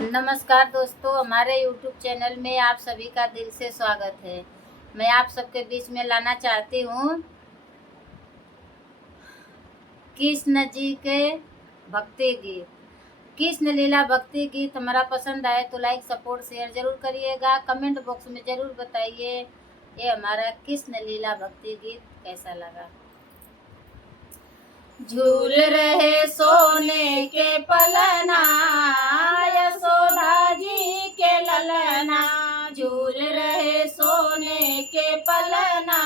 नमस्कार दोस्तों, हमारे YouTube चैनल में आप सभी का दिल से स्वागत है। मैं आप सबके बीच में लाना चाहती हूँ कृष्ण जी के भक्ति गीत। कृष्ण लीला भक्ति गीत हमारा पसंद आए तो लाइक सपोर्ट शेयर जरूर करिएगा। कमेंट बॉक्स में जरूर बताइए ये हमारा कृष्ण लीला भक्ति गीत कैसा लगा। झूल रहे सोने के पलना, यशोदा जी के ललना। झूल रहे सोने के पलना,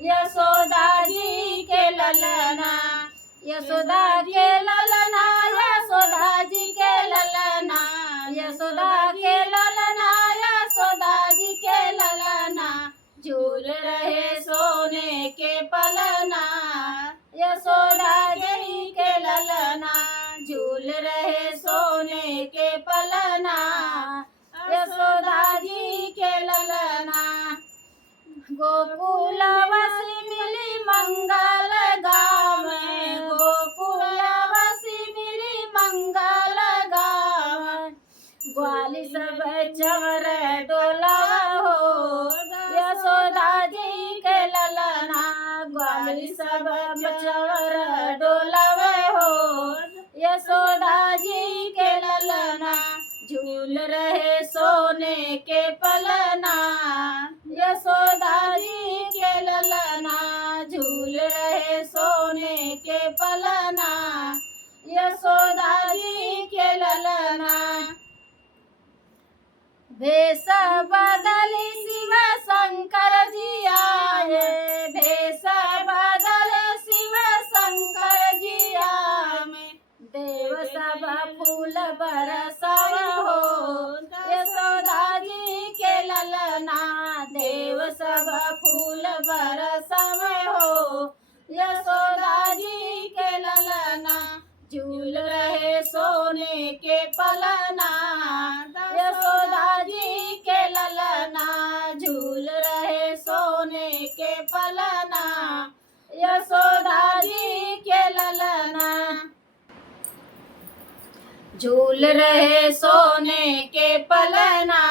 यशोदा जी के ललना। यशोदा के ललना, यशोदा जी के ललना। यशोदा के ललना, यशोदा जी के ललना। झूल रहे सोने के पलना, यशोदा जी के ललना। झूल रहे सोने के पलना, यशोदा जी के ललना। गोकुलवासी मिली मंगल गाँव में, गोकुलवासी मिली मंगल गाँव में। ग्वाली सब चवर डोला हो, यशोदा जी के ललना। ग्वाली सब चवर डोलावे हो, यशोदा जी के ललना। झूल रहे सोने के पलना, यशोदा जी के ललना। झूल रहे सोने के पलना, यशोदा जी के ललना। भेष बदली शिव शंकर जी आए, भेष बदले शिव शंकर जी आए। देव सब फूल बरसाव हो, यशोदा जी के ललना। देव सब फूल बरसाव हो, यशोदा जी के ललना। झूल रहे सोने के पलना, यशोदा जी के ललना। झूल रहे सोने के पलना, यशोदा जी के ललना। झूल रहे सोने के पलना,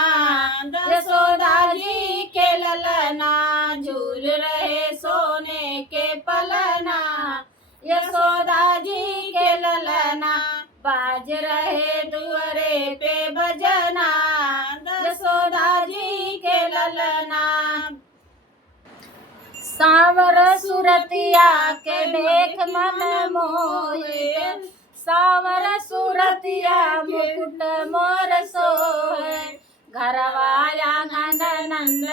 यशोदा जी के ललना। झूल रहे सोने के पलना, यशोदा जी के ललना। बाज रहे दुआरे पे बजना, यशोदा जी के ललना। सांवर सुरतिया के देख मन मोहे, सांवर सुरतिया मुकुट मोर सोहे। घरवा आंगन नंद